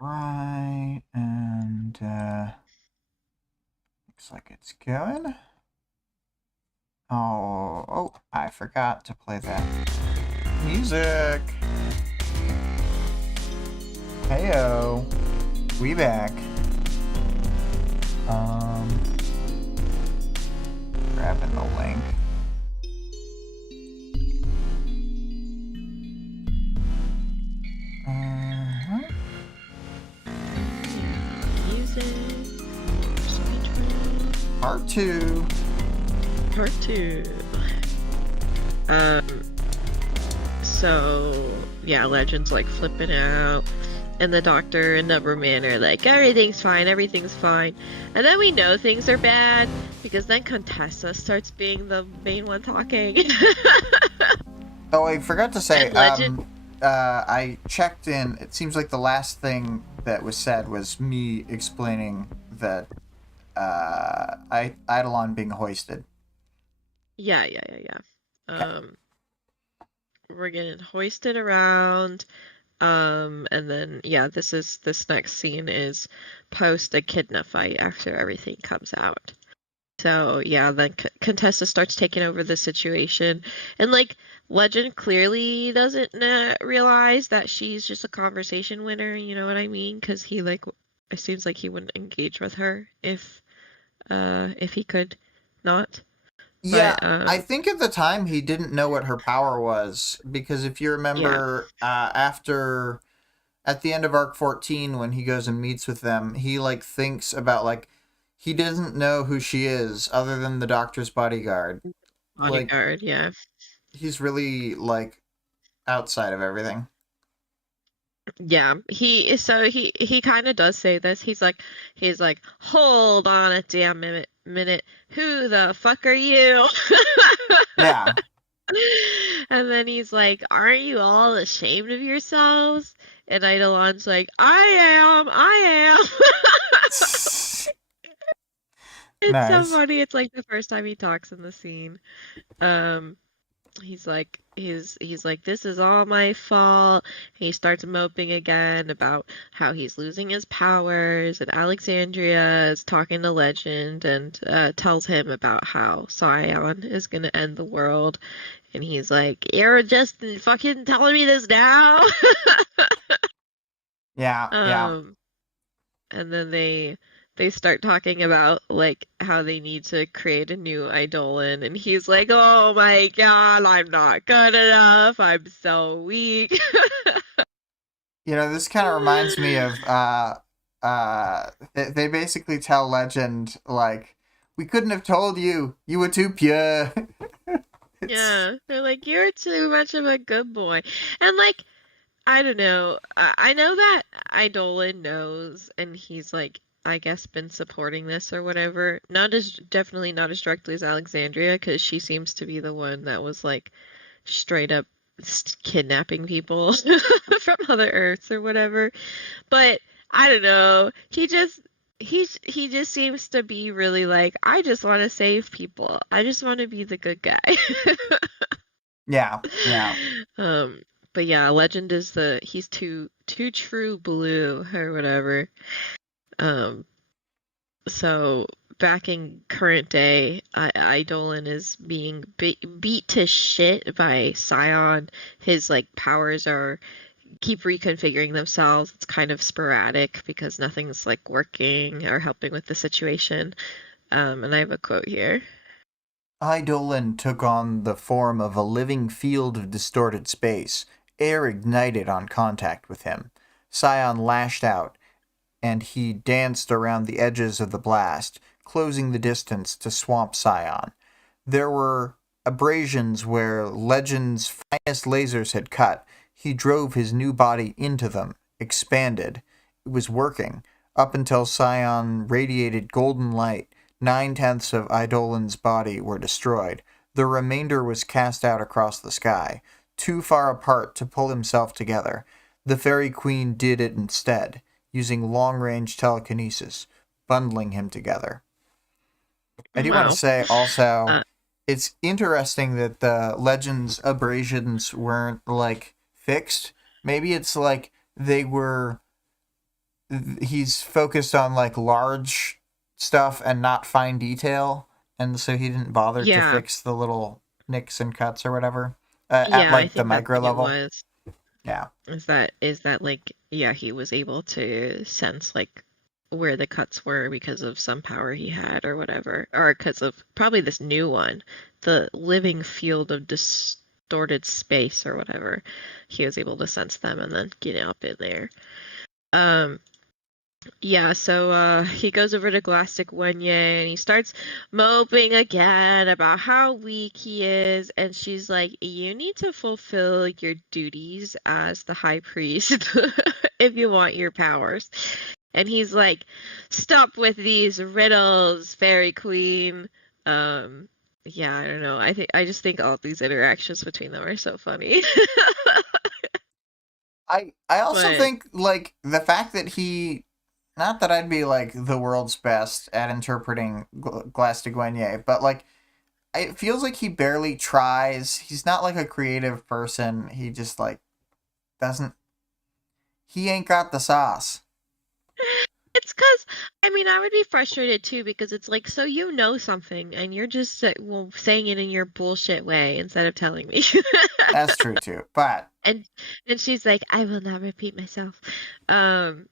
Right, and looks like it's going. Oh, I forgot to play that music. Heyo, we back. Grabbing the link. Music. Part 2. Part 2. So, yeah, Legend's like flipping out. And the doctor and Numberman are like, everything's fine. And then we know things are bad because then Contessa starts being the main one talking. Oh, I forgot to say, Legend... I checked in. It seems like the last thing that was said was me explaining that Eidolon being hoisted. Yeah. We're getting hoisted around. And then, yeah, this next scene is post echidna fight after everything comes out. So, yeah, then Contessa starts taking over the situation. And, like, Legend clearly doesn't realize that she's just a conversation winner, you know what I mean? Because he, like, it seems like he wouldn't engage with her if he could not. Yeah, But, I think at the time he didn't know what her power was, because if you yeah. remember, after at the end of arc 14 when he goes and meets with them, he like thinks about like he doesn't know who she is other than the doctor's bodyguard. Like Bodyguard, yeah. he's really like outside of everything. Yeah, he kind of does say this. He's like, hold on a damn minute. Who the fuck are you? Yeah. And then he's like, aren't you all ashamed of yourselves? And Eidolon's like, I am. It's so Nice. funny. It's like the first time he talks in the scene. Um, he's like, this is all my fault. He starts moping again about how he's losing his powers, and Alexandria is talking to Legend and tells him about how Scion is gonna end the world, and he's like, you're just fucking telling me this now. Yeah. um and then they start talking about like how they need to create a new Eidolon, and he's like, oh my god, I'm not good enough, I'm so weak. You know, this kind of reminds me of they basically tell Legend like we couldn't have told you. You were too pure. It's Yeah, they're like, you're too much of a good boy. And like, I don't know. I know that Eidolon knows, and he's like, I guess, been supporting this or whatever. Definitely not as directly as Alexandria, because she seems to be the one that was like straight up kidnapping people from other Earths or whatever. But I don't know. He just seems to be really like, I just want to save people. I just want to be the good guy. yeah. Um, but yeah, Legend is he's too true blue or whatever. Um, so back in current day, Eidolon is being beat to shit by Scion. His like powers are keep reconfiguring themselves. It's kind of sporadic because nothing's like working or helping with the situation. And I have a quote here. Eidolon took on the form of a living field of distorted space. Air ignited on contact with him. Scion lashed out, and he danced around the edges of the blast, closing the distance to swamp Scion. There were abrasions where Legend's finest lasers had cut. He drove his new body into them, expanded. It was working, up until Scion radiated golden light. 9/10 of Eidolon's body were destroyed. The remainder was cast out across the sky, too far apart to pull himself together. The Fairy Queen did it instead, using long-range telekinesis, bundling him together. I do want to Wow. say also, Uh, it's interesting that the Legends abrasions weren't like fixed. Maybe it's like they were he's focused on like large stuff and not fine detail, and so he didn't bother to Yeah. fix the little nicks and cuts or whatever at Yeah, I like the think that's micro what it level. was. Yeah. Is that like, yeah, he was able to sense like where the cuts were because of some power he had or whatever, or because of probably this new one, the living field of distorted space or whatever. He was able to sense them and then get up in there. Um, yeah, so he goes over to Glastic Wenye and he starts moping again about how weak he is, and she's like, "You need to fulfill your duties as the high priest if you want your powers." And he's like, "Stop with these riddles, Fairy Queen." Um, yeah, I don't know. I just think all these interactions between them are so funny. I also But think like the fact that he, not that I'd be like the world's best at interpreting Glastigüeñe, but like it feels like he barely tries. He's not like a creative person. He just like doesn't. He ain't got the sauce. it's because, I mean, I would be frustrated too because it's like, so you know something and you're just well, saying it in your bullshit way instead of telling me. That's true too. But And and she's like, I will not repeat myself.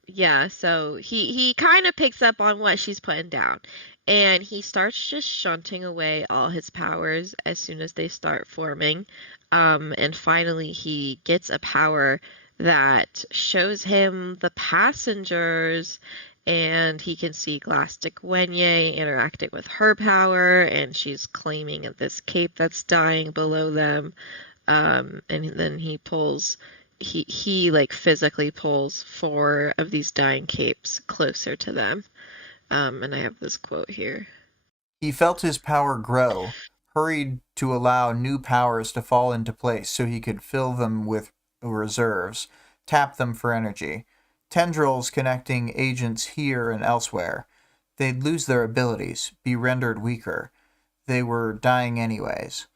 Yeah, so he kind of picks up on what she's putting down. And he starts just shunting away all his powers as soon as they start forming. And finally he gets a power that shows him the passengers, and he can see Glastic Wenye interacting with her power, and she's claiming at this cape that's dying below them. And then he like physically pulls four of these dying capes closer to them. And I have this quote here. he felt his power grow, hurried to allow new powers to fall into place so he could fill them with reserves, tap them for energy. Tendrils connecting agents here and elsewhere. They'd lose their abilities, be rendered weaker. They were dying anyways.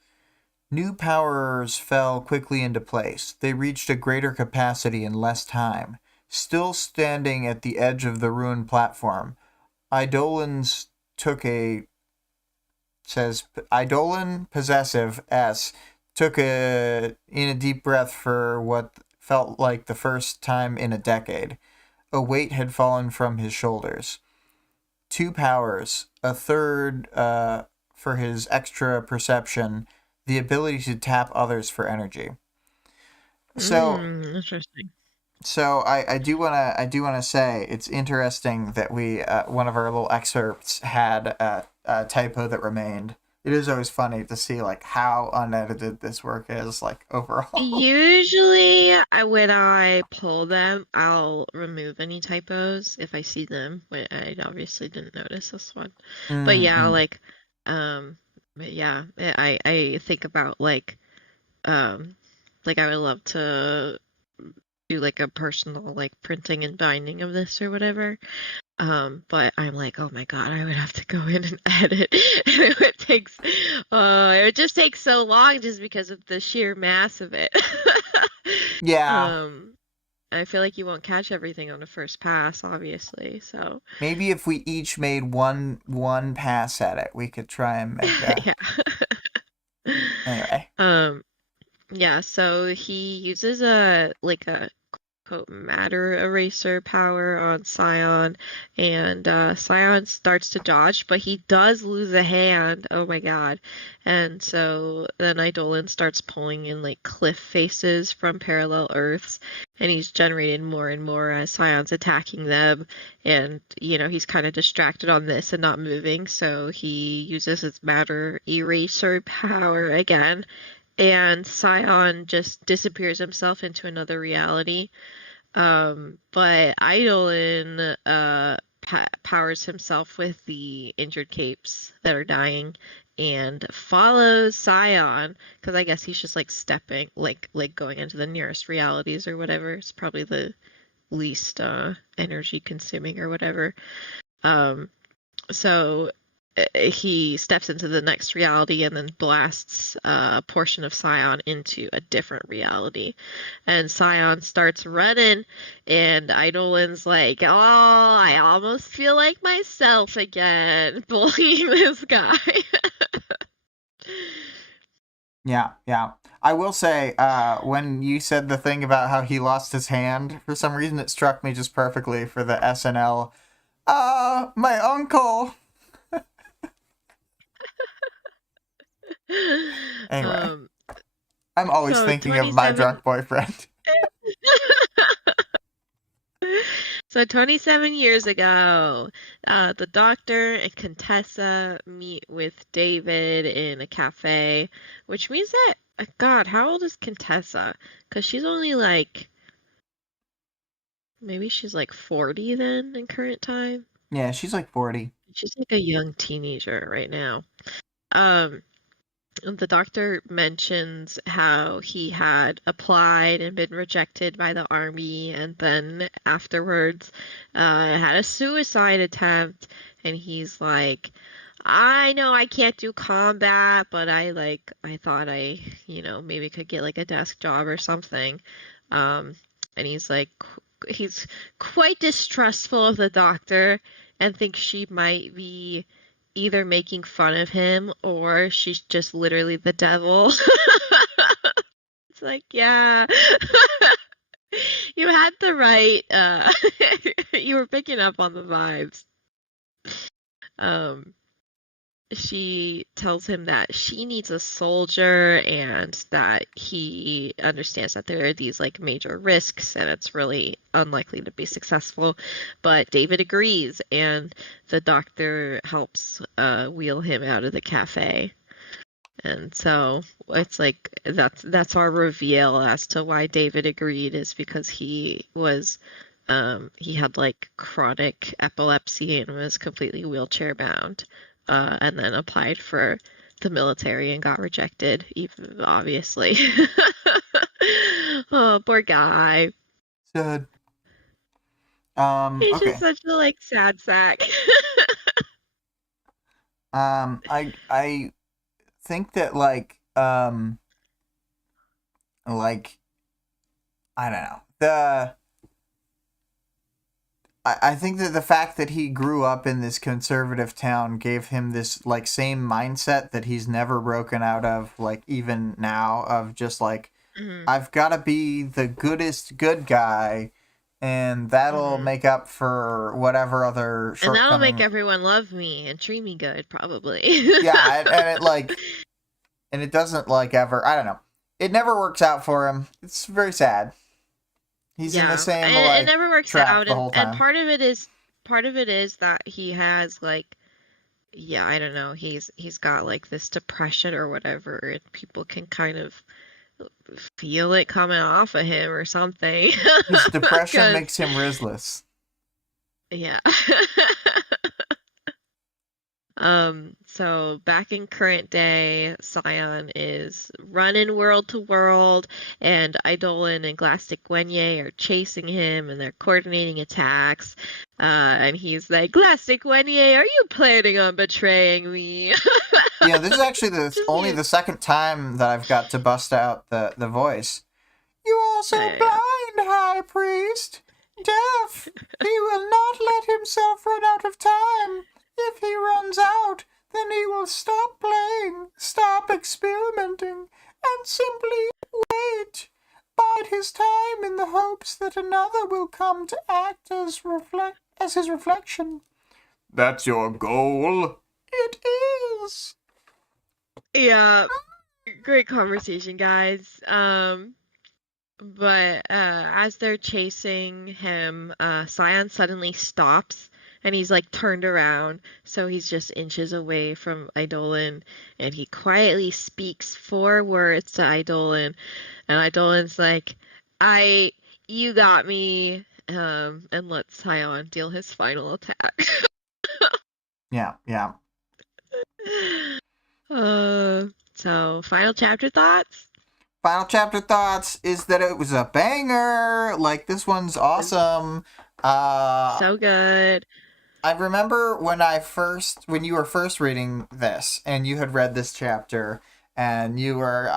New powers fell quickly into place. They reached a greater capacity in less time. Still standing at the edge of the ruined platform, Eidolon's took a says Eidolon possessive S took a deep breath for what felt like the first time in a decade. A weight had fallen from his shoulders. Two powers, a third for his extra perception, the ability to tap others for energy. So Interesting. I do wanna say it's interesting that we one of our little excerpts had a typo that remained. It is always funny to see like how unedited this work is like overall. Usually, when I pull them, I'll remove any typos if I see them. But I obviously didn't notice this one. But yeah, Mm-mm. like, but yeah, I think about um, like I would love to do like a personal like printing and binding of this or whatever. But I'm like, oh my God, I would have to go in and edit. And it would just take so long just because of the sheer mass of it. Yeah, Um, I feel like you won't catch everything on a first pass, obviously. So, maybe if we each made one pass at it, we could try and make a. yeah. Anyway, Um, yeah, so he uses a quote matter eraser power on Scion, and Scion starts to dodge, but he does lose a hand. Oh my God. And so then Eidolon starts pulling in like cliff faces from parallel Earths, and he's generating more and more as Scion's attacking them, and he's kind of distracted on this and not moving, so he uses his matter eraser power again, and Scion just disappears himself into another reality. But Eidolon powers himself with the injured capes that are dying and follows Scion because I guess he's just like stepping, like going into the nearest realities or whatever. It's probably the least energy consuming or whatever. Um, so he steps into the next reality and then blasts a portion of Scion into a different reality. And Scion starts running, and Eidolon's like, oh, I almost feel like myself again, bullying this guy. Yeah, yeah. I will say, when you said the thing about how he lost his hand, for some reason it struck me just perfectly for the SNL. My uncle. Anyway, um, I'm always so thinking of my 27 drunk boyfriend. So 27 years ago, the Doctor and Contessa meet with David in a cafe, which means that, God, how old is Contessa? Because she's only like, maybe she's like 40 then in current time. Yeah, she's like 40. She's like a young teenager right now. Um, the Doctor mentions how he had applied and been rejected by the army, and then afterwards had a suicide attempt. And he's like, I know I can't do combat, but I thought maybe could get like a desk job or something. And he's like, he's quite distrustful of the Doctor and thinks she might be either making fun of him or she's just literally the devil. It's like, yeah. You had the right you were picking up on the vibes. Um she tells him that she needs a soldier and that he understands that there are these like major risks and it's really unlikely to be successful. But David agrees, and the Doctor helps wheel him out of the cafe. And so it's like that's our reveal as to why David agreed, is because he had like chronic epilepsy and was completely wheelchair bound, and then applied for the military and got rejected, even obviously. Oh, poor guy. Sad. He's just Okay. such a like sad sack. I think that like I don't know. I think that the fact that he grew up in this conservative town gave him this like same mindset that he's never broken out of, like even now, of just like, Hmm. I've got to be the goodest good guy, and that'll Hmm. make up for whatever other And that'll make shortcoming. everyone love me and treat me good, probably. Yeah, and it like, and it doesn't like ever. I don't know. It never works out for him. It's very sad. He's in the Yeah, same and it like never works trap out, the and whole time. part of it is that he has like, yeah, I don't know, he's got like this depression or whatever, and people can kind of feel it coming off of him or something. His depression Because makes him riskless. yeah. So back in current day, Scion is running world to world, and Eidolon and Glastic Gwenye are chasing him, and they're coordinating attacks. And he's like, Glastic Gwenye, are you planning on betraying me? Yeah, this is actually the Just only you. the second time that I've got to bust out the voice. You are so Yeah. blind, High Priest. Deaf. He will not let himself run out of time. If he runs out, then he will stop playing, stop experimenting, and simply wait. Bide his time in the hopes that another will come to act as his reflection. That's your goal. It is. Yeah, great conversation, guys. But as they're chasing him, Scion suddenly stops and he's like turned around. So he's just inches away from Eidolon, and he quietly speaks 4 words to Eidolon. And Eidolon's like, you got me. And lets Scion deal his final attack. Yeah, yeah. So final chapter thoughts? Final chapter thoughts is that it was a banger. Like, this one's It's awesome. so good. I remember when you were first reading this, and you had read this chapter, and you were,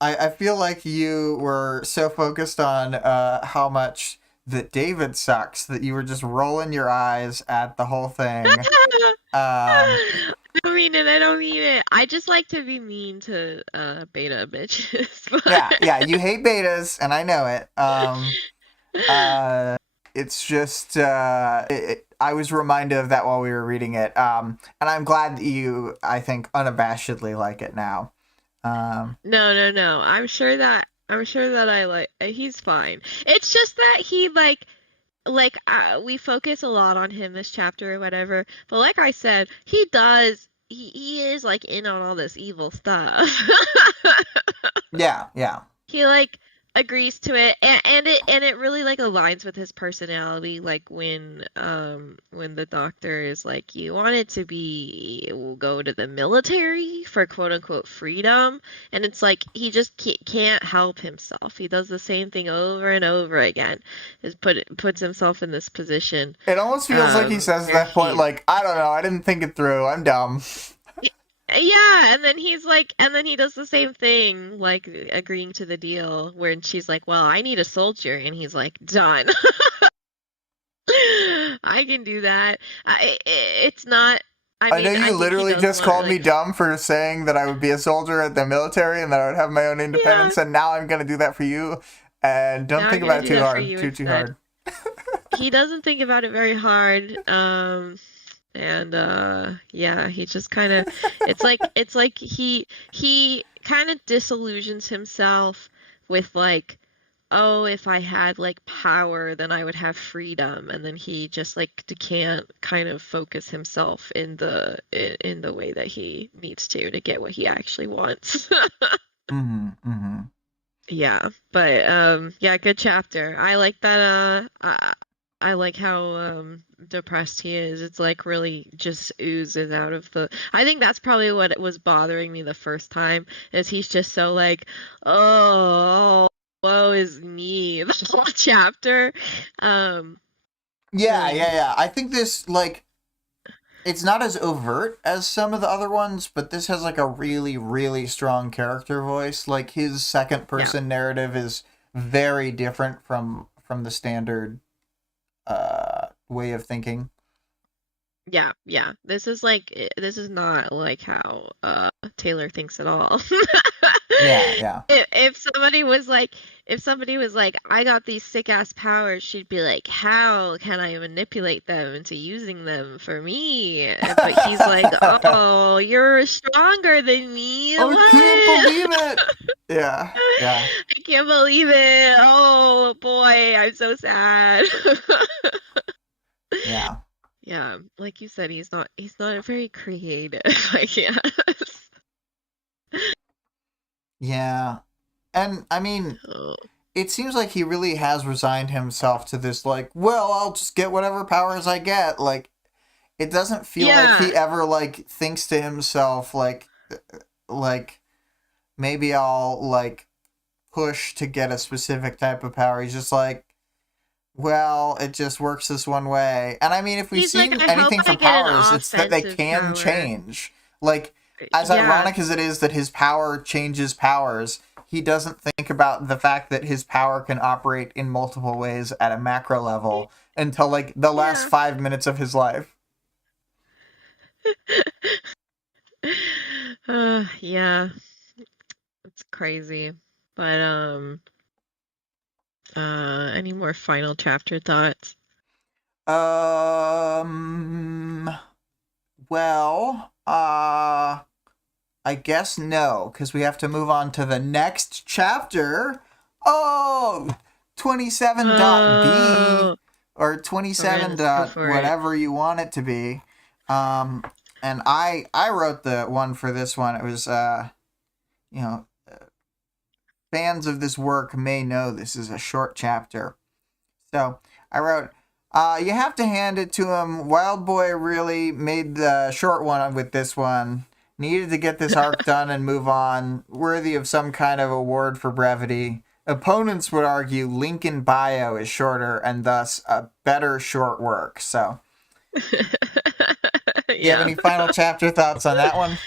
I feel like you were so focused on how much that David sucks that you were just rolling your eyes at the whole thing. Um, I don't mean it. I don't mean it. I just like to be mean to beta bitches. yeah, you hate betas, and I know it. Uh, it's just I was reminded of that while we were reading it, and I'm glad that you, I think, unabashedly like it now. No, no, no. I'm sure that I like he's fine. It's just that he we focus a lot on him this chapter or whatever. But like I said, he is like in on all this evil stuff. Yeah, yeah. He agrees to it, and it really aligns with his personality, like when the doctor is like, you wanted to be go to the military for quote unquote freedom, and it's like he just can't help himself. He does the same thing over and over again, is puts himself in this position, It almost feels like he says at where that point, like, I don't know, I didn't think it through, I'm dumb. yeah, and then he does the same thing, like agreeing to the deal, where she's like, "Well, I need a soldier," and he's like, "Done. I can do that." It's not. I I know mean, I you think he literally does just want called me dumb for saying that I would be a soldier at the military and that I would have my own yeah. independence, and now I'm gonna do that for you. And don't Now I'm think gonna about it do too that for hard. you Too instead. hard. He doesn't think about it very hard. And yeah, he just kind of it's like he kind of disillusions himself with like, oh, if I had like power, then I would have freedom, and then he just can't kind of focus himself in the way that he needs to get what he actually wants. Mm-hmm, mm-hmm. Yeah, but yeah, good chapter. I like that I like how depressed he is. It's like really just oozes out of the I think that's probably what was bothering me the first time, is he's just so like, oh, woe is me the whole chapter. Um Yeah, really. yeah, yeah. I think this, like, it's not as overt as some of the other ones, but this has like a really, really strong character voice. Like his second Yeah. person narrative is very different from the standard way of thinking. Yeah, yeah. This is not like how Taylor thinks at all. Yeah, yeah. If somebody was like, I got these sick ass powers, she'd be like, how can I manipulate them into using them for me? But he's like, oh, you're stronger than me. I can't What? believe it. Yeah, yeah, I can't believe it. Oh boy, I'm so sad. yeah, Yeah, like you said, he's not very creative, I guess. yeah. And I mean, Oh, it seems like he really has resigned himself to this, like, well, I'll just get whatever powers I get. Like, it doesn't feel like yeah, he ever like thinks to himself like maybe I'll like push to get a specific type of power. He's just like, well, it just works this one way. And I mean, if we've he's like, seen I hope anything I from get an powers, it's that they offensive can power. change. Like, as Yeah, ironic as it is that his power changes powers, he doesn't think about the fact that his power can operate in multiple ways at a macro level until like the last yeah. 5 minutes of his life. Yeah, it's crazy. But any more final chapter thoughts? Um, well, I guess no, because we have to move on to the next chapter. Oh, 27 dot B Oh, or okay, 27 let's go dot for it. whatever you want it to be. Um, and I wrote the one for this one. It was you know, fans of this work may know this is a short chapter. So I wrote, you have to hand it to him. Wildboy really made the short one with this one. Needed to get this arc done and move on. Worthy of some kind of award for brevity. Opponents would argue Lincoln Bio is shorter and thus a better short work. So Do you have Yeah. any final chapter thoughts on that one?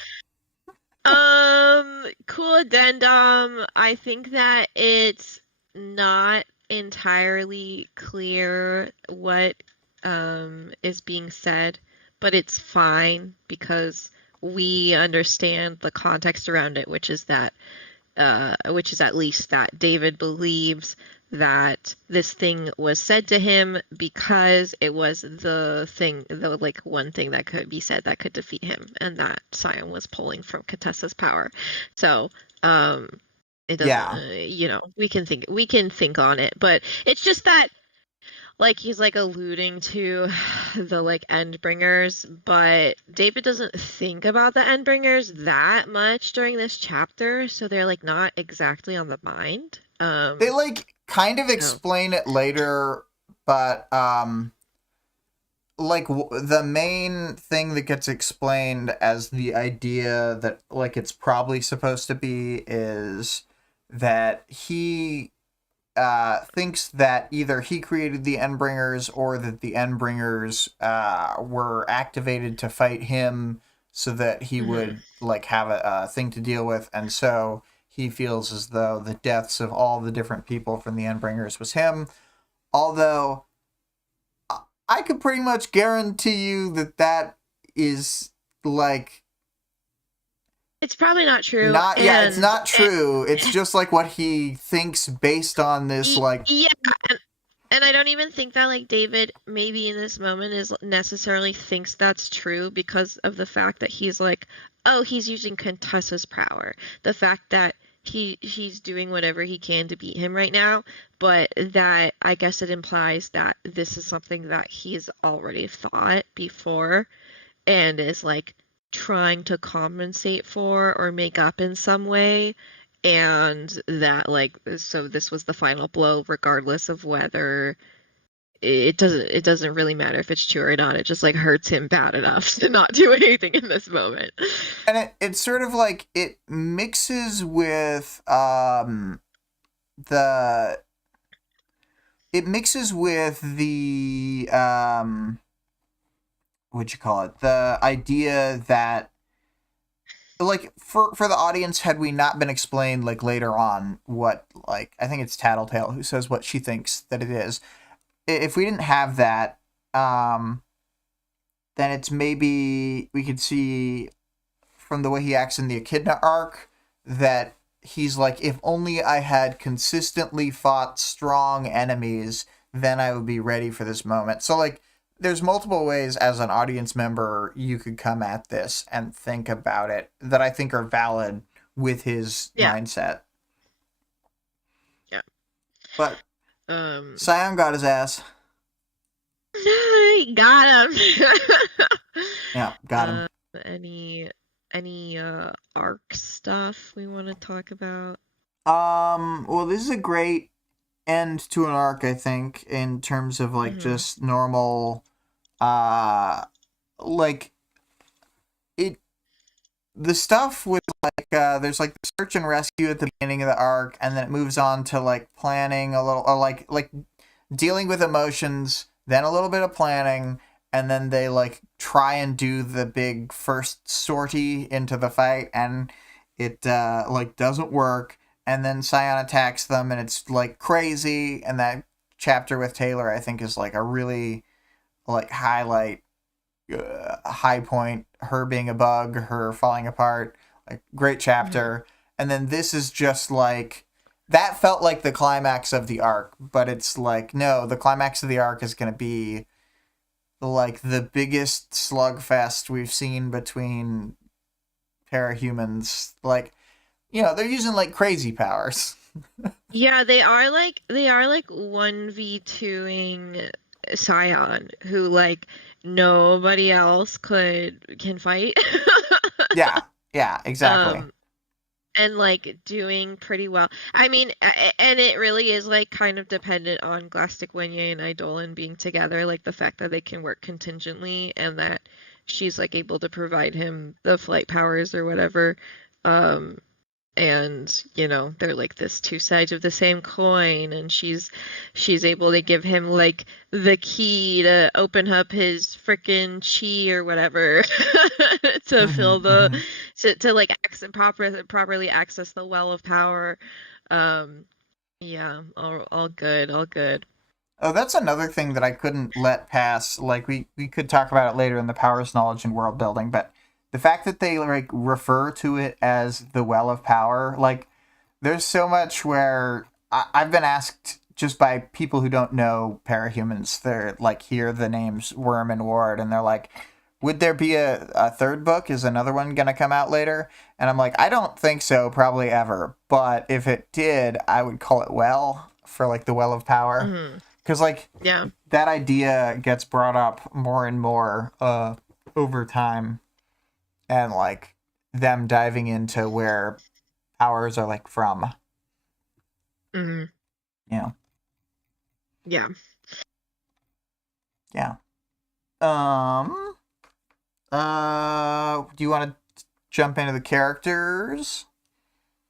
Cool addendum. I think that it's not entirely clear what is being said, but it's fine because we understand the context around it, which is at least that David believes that this thing was said to him because it was the like one thing that could be said that could defeat him, and that Sion was pulling from Contessa's power. So, um, it doesn't, Yeah. we can think on it, but it's just that like he's like alluding to the like Endbringers, but David doesn't think about the Endbringers that much during this chapter, so they're like not exactly on the mind. They like kind of So explain it later, but like the main thing that gets explained as the idea that like it's probably supposed to be is that he thinks that either he created the Endbringers or that the Endbringers were activated to fight him so that he mhm. would like have a thing to deal with, and so he feels as though the deaths of all the different people from the Endbringers was him. Although I could pretty much guarantee you that that is like It's probably not true, not, yeah, it's not true. It's just like what he thinks based on this like yeah, and, and I don't even think that like David maybe in this moment is necessarily thinks that's true because of the fact that he's like, oh, he's using Contessa's power. The fact that he's doing whatever he can to beat him right now, but that I guess it implies that this is something that he's already thought before and is like trying to compensate for or make up in some way, and that like so this was the final blow regardless of whether it doesn't really matter if it's true or not. It just like hurts him bad enough to not do anything in this moment. and it's sort of like it mixes with the it mixes with the what'd you call it, the idea that like for the audience, had we not been explained like later on what, like I think it's Tattletale who says what she thinks that it is, if we didn't have that, um then it's maybe we could see from the way he acts in the Echidna arc that he's like, if only I had consistently fought strong enemies, then I would be ready for this moment. So like there's multiple ways as an audience member you could come at this and think about it that I think are valid with his Yeah, mindset. yeah. But um Sion got his ass. Got him. Yeah, got him. um any arc stuff we want to talk about? Well, this is a great end to an arc, I think, in terms of like Hmm. just normal uh like it the stuff with like there's like the search and rescue at the beginning of the arc, and then it moves on to like planning a little, or like dealing with emotions, then a little bit of planning, and then they like try and do the big first sortie into the fight, and it like doesn't work, and then Scion attacks them, and it's like crazy, and that chapter with Taylor I think is like a really like highlight, high point, her being a bug, her falling apart, like great Hmm. chapter. And then this is just like that felt like the climax of the arc, but it's like no, the climax of the arc is going to be like the biggest slugfest we've seen between parahumans. Like, they're using like crazy powers. Yeah, they are like 1v2ing Scion, who like nobody else can fight. Yeah, yeah, exactly. Um, and like doing pretty well. I mean, and it really is like kind of dependent on Glastic Wenye and Eidolon being together, like the fact that they can work contingently and that she's like able to provide him the flight powers or whatever. Um, and they're like this two sides of the same coin, and she's able to give him like the key to open up his freaking chi or whatever to fill Hmm. Hmm. to like properly access the well of power. um yeah, all good, all good. Oh, that's another thing that I couldn't let pass. Like we could talk about it later in the powers, knowledge, and world building, but the fact that they like refer to it as the well of power, like there's so much where I've been asked just by people who don't know parahumans. They're like hear the names Worm and Ward, and they're like, "Would there be a third book? Is another one gonna come out later?" And I'm like, "I don't think so, probably ever. But if it did, I would call it Well for like the Well of Power." Hmm. Because like Yeah. that idea gets brought up more and more over time, and like them diving into where powers are like from. Hmm. Yeah, Yeah. yeah. Um. Do you want to jump into the characters?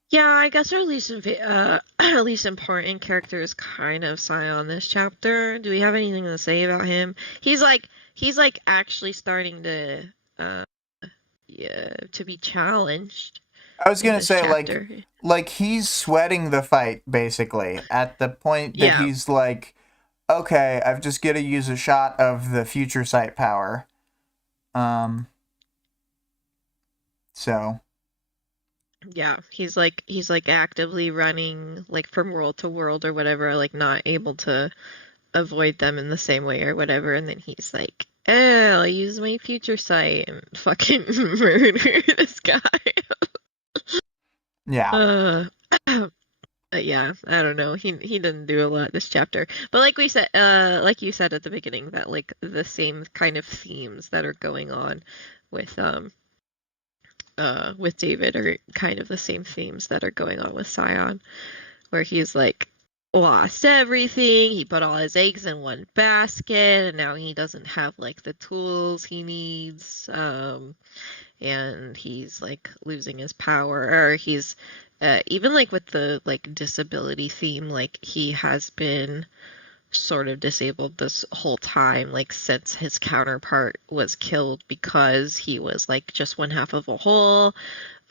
Yeah, I guess our at least important character is kind of Scion this chapter. Do we have anything to say about him? He's like actually starting to uh yeah, to be challenged I was in gonna this say chapter. like he's sweating the fight basically at the point that Yeah. he's like, okay, I've just got to use a shot of the future sight power. Um. So Yeah, he's like actively running like from world to world or whatever, like not able to avoid them in the same way or whatever, and then he's like, "Oh, I'll use my future sight and fucking murder this guy." yeah. Uh, yeah, I don't know. He didn't do a lot this chapter, but like you said at the beginning, that like the same kind of themes that are going on with with David are kind of the same themes that are going on with Scion, where he's like lost everything. He put all his eggs in one basket, and now he doesn't have like the tools he needs. And he's like losing his power, or he's even like with the like disability theme, like he has been sort of disabled this whole time, like since his counterpart was killed, because he was like just one half of a whole,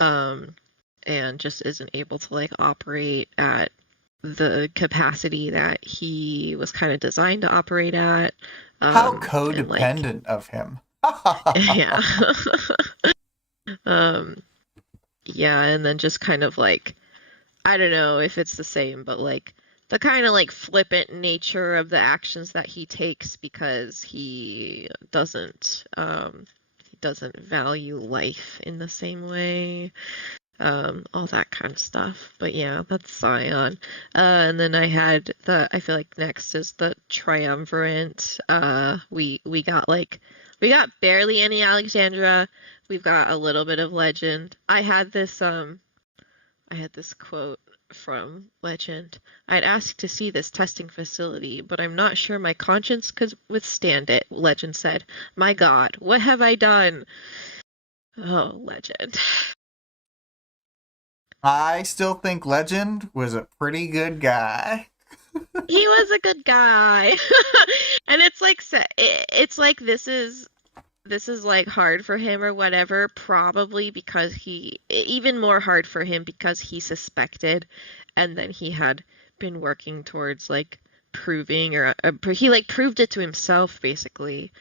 um, and just isn't able to like operate at the capacity that he was kind of designed to operate at. How And like, codependent of him. yeah. um, yeah, and then just kind of like, I don't know if it's the same, but like the kind of like flippant nature of the actions that he takes, because he doesn't value life in the same way. All that kind of stuff. But yeah, that's Scion. And then I feel like next is the Triumvirate. We got barely any Alexandra. We've got a little bit of Legend. I had this quote from Legend. "I'd asked to see this testing facility, but I'm not sure my conscience could withstand it," Legend said. "My God, what have I done?" Oh, Legend. I still think Legend was a pretty good guy. He was a good guy. And it's like this is like hard for him or whatever, probably because even more hard for him because he suspected, and then he had been working towards like proving, or he like proved it to himself basically,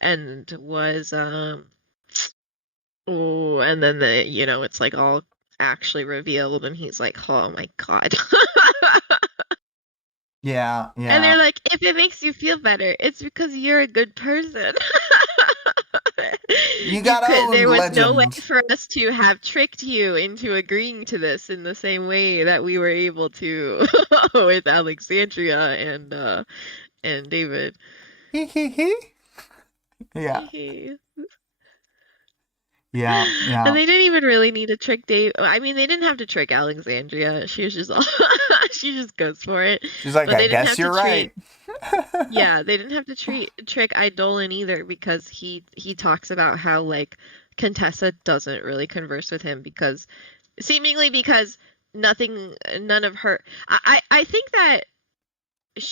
and was oh, and then it's like all actually revealed, and he's like, "Oh my God." Yeah, And they're yeah. like, "If it makes you feel better, it's because you're a good person." You got There owned, was no way Legend. for us to have tricked you into agreeing to this in the same way that we were able to with Alexandria and David. Hee hee hee. Yeah, yeah, And yeah. they didn't even really need to trick Dave. I mean, they didn't have to trick Alexandria. She was just she just goes for it. She's like, But I they didn't guess have to you're treat right. Yeah, they didn't have to trick Eidolon either, because he talks about how like Contessa doesn't really converse with him because seemingly because none of her. I think that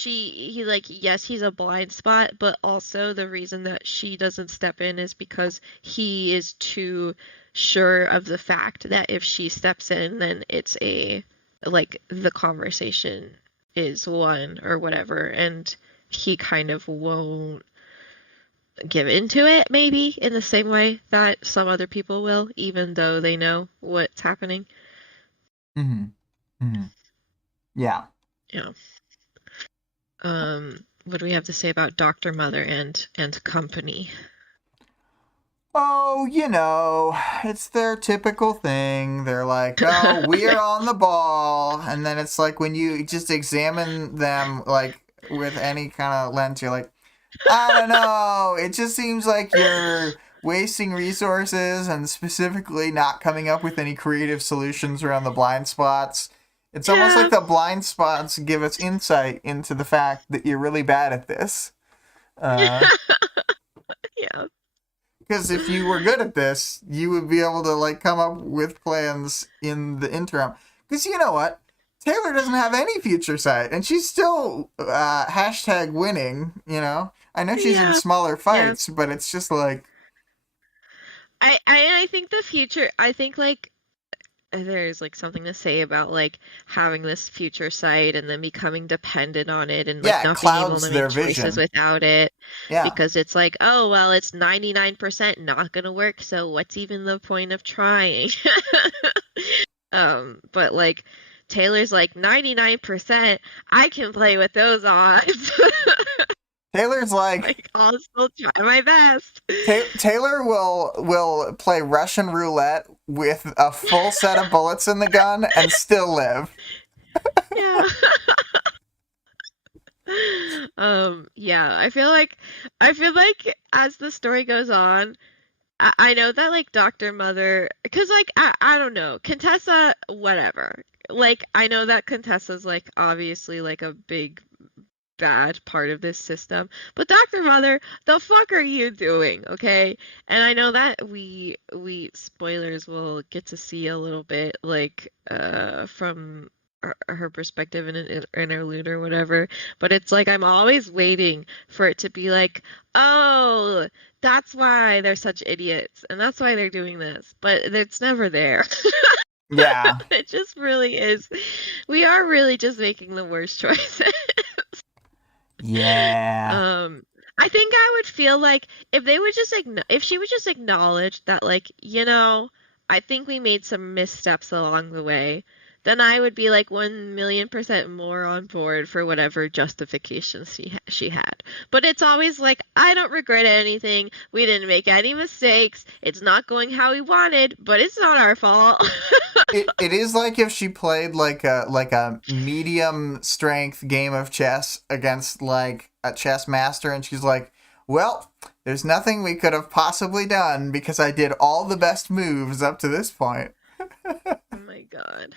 yes, he's a blind spot, but also the reason that she doesn't step in is because he is too sure of the fact that if she steps in, then it's the conversation is won or whatever, and he kind of won't give into it, maybe in the same way that some other people will, even though they know what's happening. Mm-hmm. Mm-hmm. Yeah. Yeah. What do we have to say about Dr. Mother and company? Oh, it's their typical thing. They're like, oh, we are on the ball. And then it's like when you just examine them, like, with any kind of lens, you're like, I don't know. It just seems like you're wasting resources and specifically not coming up with any creative solutions around the blind spots. It's almost Yeah. like the blind spots give us insight into the fact that you're really bad at this. Yeah. Because if you were good at this, you would be able to like come up with plans in the interim. Because you know what? Taylor doesn't have any future sight, and she's still hashtag winning. I know she's in Yeah. smaller Yeah. fights, but it's just like, I think the future, I think like there's like something to say about like having this future sight and then becoming dependent on it and like yeah, it not being able clouds to their make choices vision. without it Yeah, because it's like, oh well, it's 99% not gonna work, so what's even the point of trying? But like Taylor's like 99%, I can play with those odds. Taylor's like Like I'll still try my best. Taylor will play Russian roulette with a full set of bullets in the gun and still live. Yeah. Yeah, I feel like as the story goes on, I know that like Dr. Mother, because like I don't know, Contessa, whatever. Like I know that Contessa's like obviously like a big bad part of this system, but Dr. Mother, the fuck are you doing? Okay, and I know that we spoilers will get to see a little bit like from her perspective in an interlude or whatever, but it's like I'm always waiting for it to be like, oh, that's why they're such idiots and that's why they're doing this, but it's never there. Yeah, It just really is. We are really just making the worst choices. yeah. Um, I think I would feel like if they would just if she would just acknowledge that, like, I think we made some missteps along the way, then I would be like 1,000,000% more on board for whatever justification she had. But it's always like, I don't regret anything. We didn't make any mistakes. It's not going how we wanted, but it's not our fault. It is like if she played like a medium strength game of chess against like a chess master, and she's like, "Well, there's nothing we could have possibly done because I did all the best moves up to this point." Oh my God.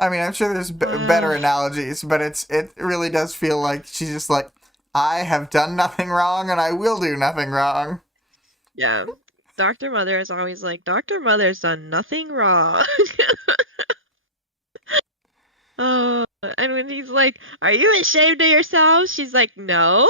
I mean, I'm sure there's better Uh, analogies, but it really does feel like she's just like, "I have done nothing wrong, and I will do nothing wrong." yeah. Dr. Mother is always like, Dr. Mother's done nothing wrong. Oh, and when he's like, "Are you ashamed of yourself?" She's like, "No."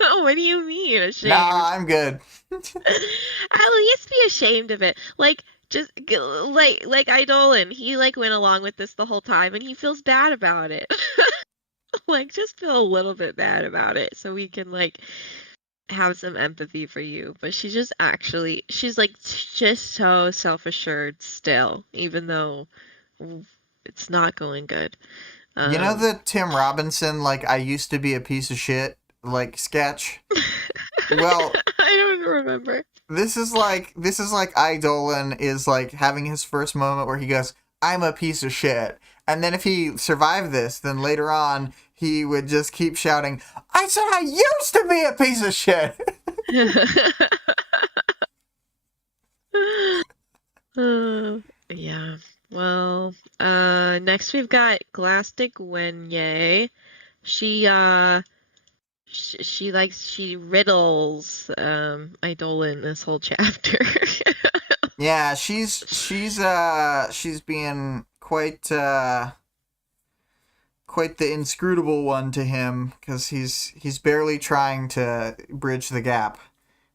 What do you mean Nah, ashamed? I'm good. At least be ashamed of it. Like just like Idolin, he like went along with this the whole time and he feels bad about it. Like just feel a little bit bad about it so we can like have some empathy for you. But she's like just so self-assured still, even though it's not going good. You know Um the Tim Robinson like I used to be a piece of shit like sketch? Well, I don't remember. this is like Idolin is like having his first moment where he goes, "I'm a piece of shit." And then if he survived this, then later on he would just keep shouting, "I said I used to be a piece of shit." Yeah. Well, next we've got Glastic Wenye. She she riddles Idolin this whole chapter. Yeah, she's being quite the inscrutable one to him because he's barely trying to bridge the gap.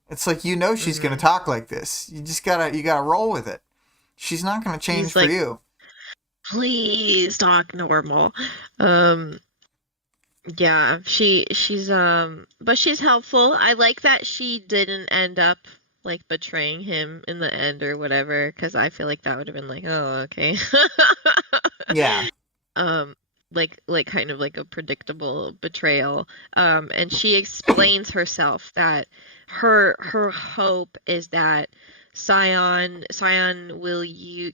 It's like she's gonna Hmm. talk like this. You gotta roll with it. She's not gonna change He's for like, you. please talk normal. Um, yeah, but she's helpful. I like that she didn't end up like betraying him in the end or whatever, because I feel like that would have been like, oh, okay. Yeah. um like kind of like a predictable betrayal, and she explains herself that her hope is that Scion will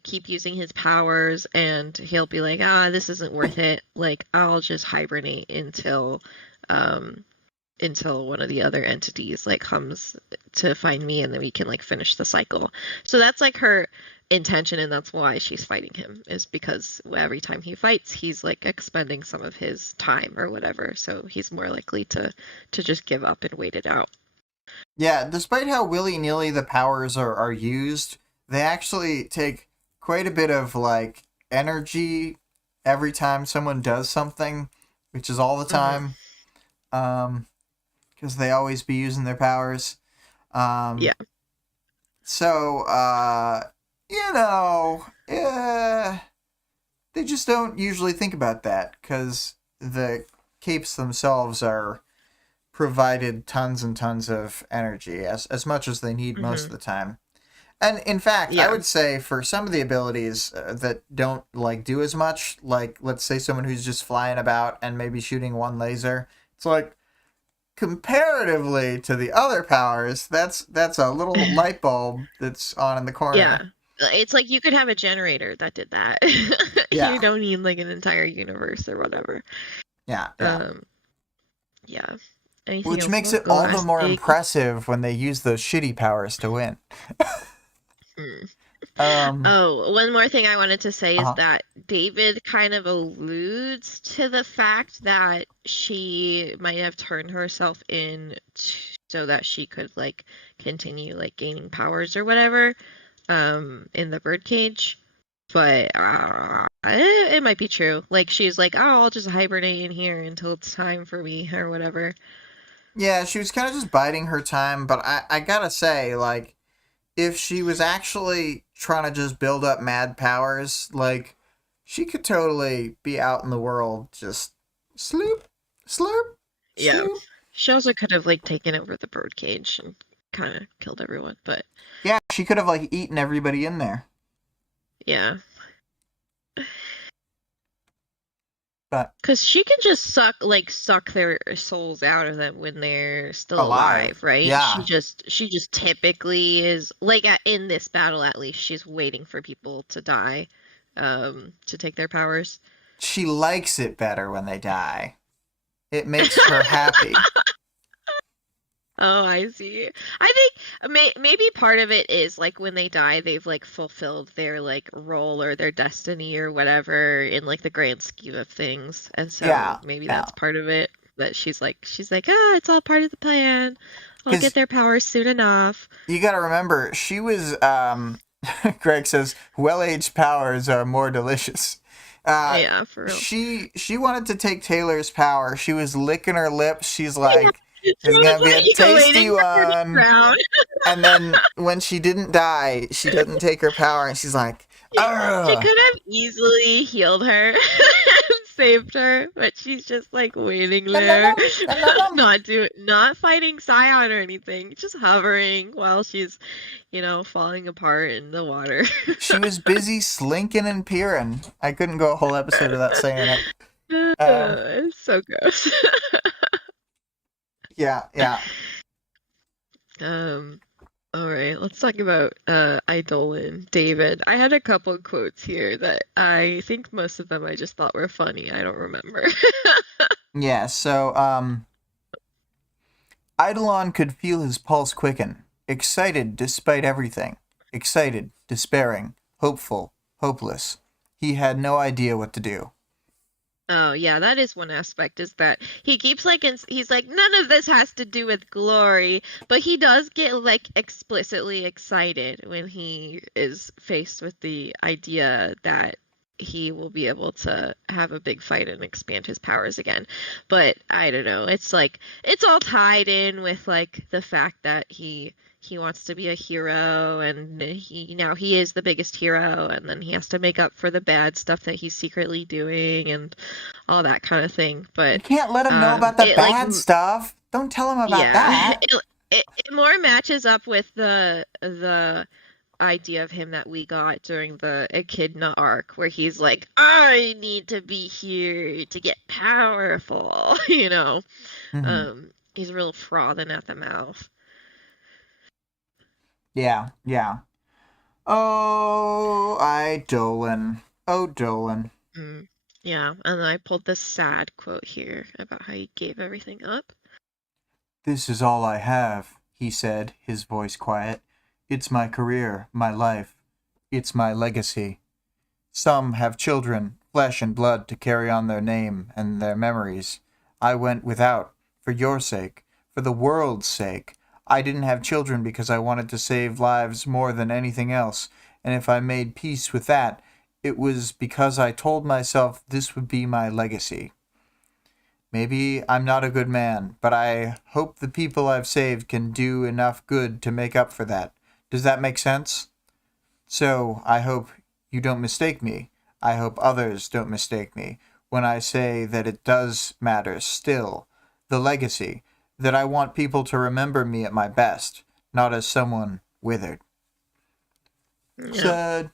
keep using his powers, and he'll be like, ah, this isn't worth it, like I'll just hibernate um until one of the other entities like comes to find me, and then we can like finish the cycle. So that's like her intention, and that's why she's fighting him, is because every time he fights he's like expending some of his time or whatever, so he's more likely to just give up and wait it out. Yeah, despite how willy-nilly the powers are used, they actually take quite a bit of like energy every time someone does something, which is all the Hmm. time. Because they always be using their powers. Um, Yeah. so they just don't usually think about that because the capes themselves are provided tons and tons of energy, as much as they need most of Hmm. the time. And in fact, I Yeah. would say for some of the abilities that don't like do as much, like let's say someone who's just flying about and maybe shooting one laser, it's like comparatively to the other powers, that's a little light bulb that's on in the Yeah, corner. it's like you could have a generator that did that. You Yeah, don't need like an entire universe or whatever. yeah, yeah. um yeah. Anything Which else makes about it the all the last more big? impressive when they use those shitty powers to win. Hmm. Um, Oh, one more thing I wanted to say is uh-huh. that David kind of alludes to the fact that she might have turned herself in so that she could like continue like gaining powers or whatever, in the birdcage. But it might be true. Like she's like, oh, I'll just hibernate in here until it's time for me or whatever. Yeah, she was kind of just biding her time, but I gotta say, like, if she was actually trying to just build up mad powers, like, she could totally be out in the world just sloop, slurp, Yeah. sloop. She also could have like taken over the birdcage and kind of killed everyone, but Yeah, she could have, like, eaten everybody in there. yeah. But Because she can just suck their souls out of them when they're still alive. alive, right? Yeah. She just typically is like in this battle at least, she's waiting for people to die, to take their powers. She likes it better when they die. It makes her happy. Oh, I see. I think maybe part of it is like when they die, they've like fulfilled their like role or their destiny or whatever in like the grand scheme of things. And so Yeah, maybe yeah. that's part of it, that she's like, ah, it's all part of the plan. I'll get Because their powers soon enough. you gotta remember, she was, Greg says, well-aged powers are more delicious. Uh, Yeah, for real. she wanted to take Taylor's power. She was licking her lips. She's Yeah, like, she "This is gonna be a was like tasty waiting for her to one." drown. And then when she didn't die, she doesn't take her power, and she's like, She "Ugh." could have easily healed her and saved her, but she's just like waiting Nom, nom, there, nom, nom, nom, nom. not fighting Scion or anything, just hovering while she's, falling apart in the water. She was busy slinking and peering. I couldn't go a whole episode without saying it. Um, It's so gross. yeah, yeah. Um, all right, let's talk about Idolin, David. I had a couple quotes here that I think most of them I just thought were funny. I don't remember. Yeah, so, Eidolon could feel his pulse quicken, excited despite everything. Excited, despairing, hopeful, hopeless. He had no idea what to do. Oh yeah, that is one aspect is that he keeps like he's like none of this has to do with glory, but he does get like explicitly excited when he is faced with the idea that he will be able to have a big fight and expand his powers again. But I don't know. It's like it's all tied in with like the fact that he wants to be a hero and he is the biggest hero and then he has to make up for the bad stuff that he's secretly doing and all that kind of thing. You But can't let him know about the it like bad stuff. Don't tell him about yeah, that. it more matches up with the idea of him that we got during the Echidna arc, where he's like, I need to be here to get powerful, you know. Hmm. He's real frothing at the mouth. Yeah, yeah. Oh, Dolan. Oh, Dolan. Mm, yeah, and I pulled this sad quote here about how he gave everything up. This is all I have, he said, his voice quiet. It's my career, my life. It's my legacy. Some have children, flesh and blood to carry on their name and their memories. I went without, for your sake, for the world's sake. I didn't have children because I wanted to save lives more than anything else, and if I made peace with that, it was because I told myself this would be my legacy. Maybe I'm not a good man, but I hope the people I've saved can do enough good to make up for that. Does that make sense? So, I hope you don't mistake me. I hope others don't mistake me when I say that it does matter still. The legacy. That I want people to remember me at my best, not as someone withered. Yeah. Sad.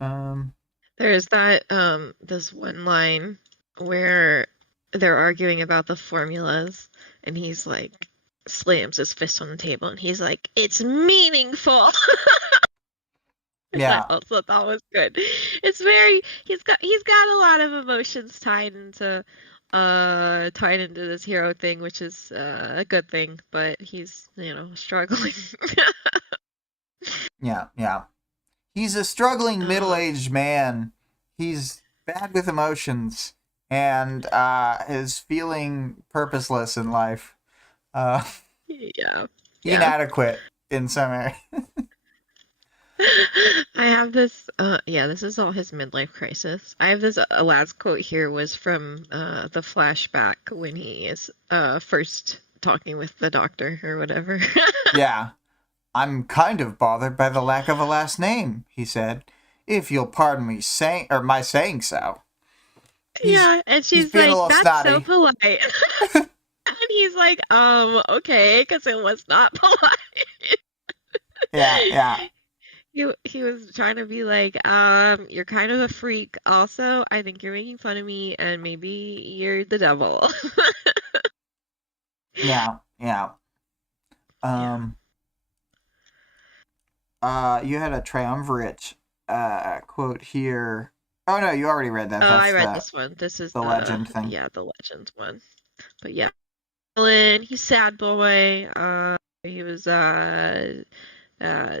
Um, There's that this one line where they're arguing about the formulas and he's like slams his fist on the table and he's like, it's meaningful. I yeah, also thought that was good. It's very he's got a lot of emotions tied into this hero thing, which is a good thing, but he's, struggling. yeah, yeah. He's a struggling Um, middle-aged man. He's bad with emotions and is feeling purposeless in life. Uh, yeah. Yeah. inadequate in some area. I have this, yeah, this is all his midlife crisis. I have this last quote here was from the flashback when he is first talking with the doctor or whatever. Yeah. I'm kind of bothered by the lack of a last name, he said. If you'll pardon me saying or my saying so. He's Yeah, and he's she's being a like, little "That's so snotty. polite." And he's like, okay, because it was not polite. Yeah, yeah. He was trying to be like, you're kind of a freak. Also, I think you're making fun of me, and maybe you're the devil. Yeah, yeah. Yeah. Um you had a triumvirate quote here. Oh no, you already read that. Oh, I That's read this one. This is the legend thing. the legend one. But yeah, Dylan, he's sad boy. He was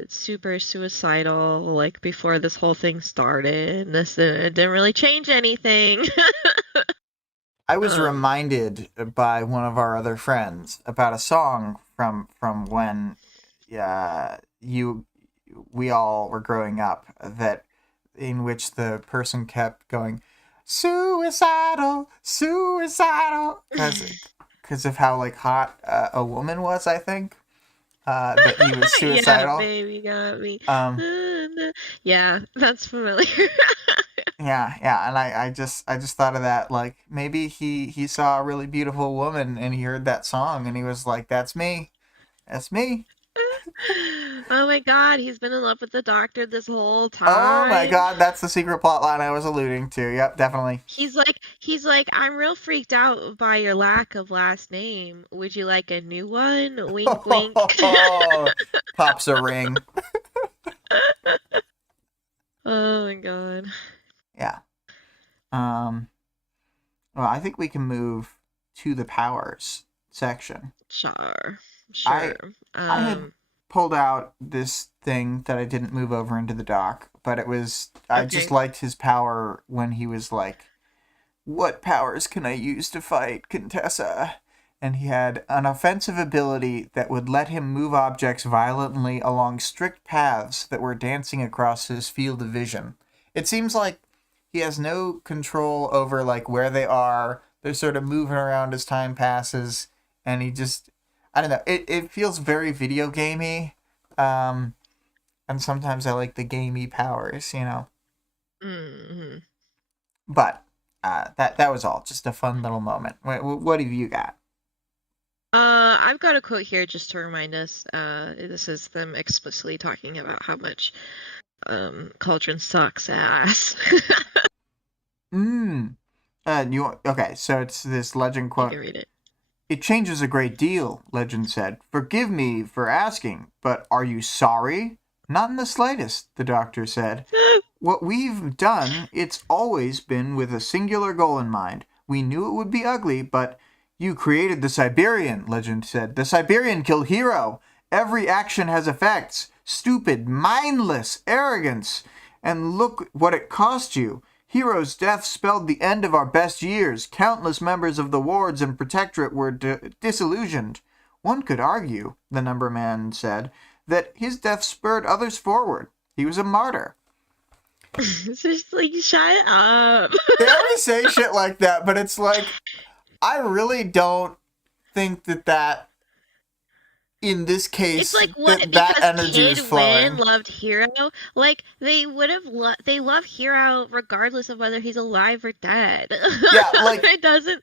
super suicidal like before this whole thing started. And this it didn't really change anything. I was um, reminded by one of our other friends about a song from when you we all were growing up, that in which the person kept going suicidal, suicidal, because of how like hot a woman was, I think, that he was yeah, suicidal. baby got me. um Yeah, that's familiar. yeah, yeah, and I just thought of that, like maybe he saw a really beautiful woman and he heard that song and he was like, that's me. Oh my God, he's been in love with the doctor this whole Oh my time. god, that's the secret plot line I was alluding to. Yep, definitely. He's like, I'm real freaked out by your lack of last name. Would you like a new one? Wink, wink. Pops a ring. Oh my God. Yeah. Um. Well, I think we can move to the powers section. Sure. I Sure. I had pulled out this thing that I didn't move over into the dock but I just Okay. liked his power when he was like, what powers can I use to fight Contessa? And he had an offensive ability that would let him move objects violently along strict paths that were dancing across his field of vision. It seems like he has no control over like where they are. They're sort of moving around as time passes, and he just I don't know. It feels very video gamey. Um, and sometimes I like the gamey powers, you know. Hmm. But that was all. Just a fun little moment. What have you got? I've got a quote here just to remind us. This is them explicitly talking about how much Cauldron sucks ass. Mm. Okay? So it's this legend You quote. can read it. It changes a great deal, Legend said. Forgive me for asking, but are you sorry? Not in the slightest, the doctor said. What we've done, it's always been with a singular goal in mind. We knew it would be ugly, but you created the Siberian, Legend said. The Siberian killed Hero. Every action has effects. Stupid, mindless arrogance. And look what it cost you. Hero's death spelled the end of our best years. Countless members of the wards and protectorate were disillusioned. One could argue, the number man said, that his death spurred others forward. He was a martyr. It's just like, shut up. They always say shit like that, but it's like, I really don't think that in this It's case, like what? that Because energy was Kid Win flowing. loved Hero. Like they would have they love Hero regardless of whether he's alive or dead. Yeah, like It doesn't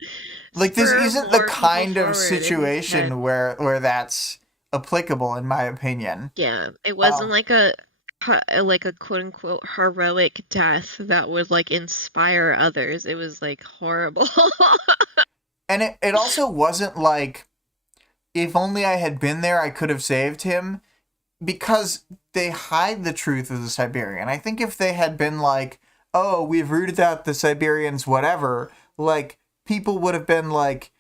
this spur isn't the more people kind of forward if he's dead. situation where that's applicable, in my opinion. Yeah, it wasn't Um, like a quote unquote heroic death that would like inspire others. It was like horrible. and it also wasn't like, if only I had been there, I could have saved him, because they hide the truth of the Siberian. I think if they had been like, oh, we've rooted out the Siberians, whatever, like, people would have been like,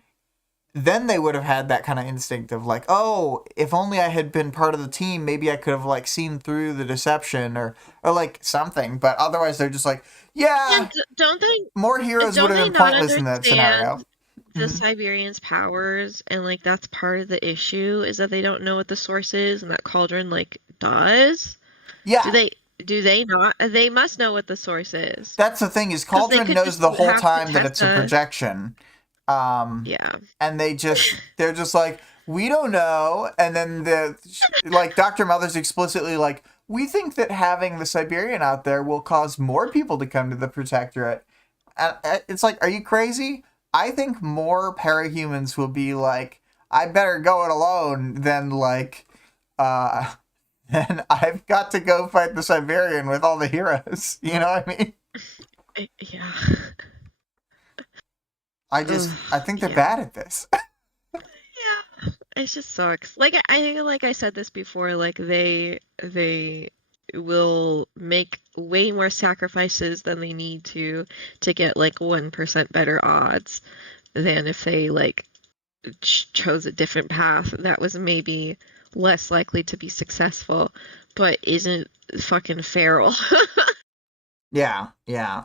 then they would have had that kind of instinct of like, oh, if only I had been part of the team, maybe I could have like seen through the deception or like something. But otherwise, they're just like, yeah, And don't they more heroes would don't have they been not pointless in that understand scenario. the Mhm. Siberians' powers, and like that's part of the issue is that they don't know what the source is, and that Cauldron like does. Do Yeah, they? Do they not? They must know what the source is, that's the thing is because they Cauldron could knows just the whole have time that it's a Contessa. projection. Um, Yeah. and they're just like, we don't know. And then like Dr. Mother's explicitly like, we think that having the Siberian out there will cause more people to come to the Protectorate. And it's like, are you crazy? I think more parahumans will be like, I better go it alone than like, uh, then I've got to go fight the Siberian with all the heroes. You know what I mean? Yeah. Ugh, I think they're yeah. bad at this. Yeah. It just sucks. Like I think, like I said this before, like they will make way more sacrifices than they need to get like 1% better odds than if they like chose a different path that was maybe less likely to be successful, but isn't fucking feral. Yeah, yeah.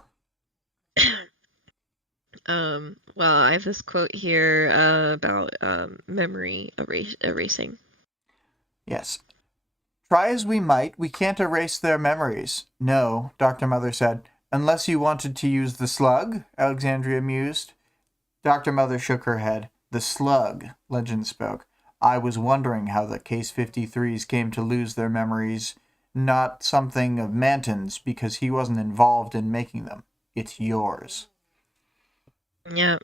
Well, I have this quote here about memory erasing. Yes. Try as we might, we can't erase their memories. No, Dr. Mother said. Unless you wanted to use the slug, Alexandria mused. Dr. Mother shook her head. The slug, Legend spoke. I was wondering how the Case 53s came to lose their memories. Not something of Manton's, because he wasn't involved in making them. It's yours. Yeah,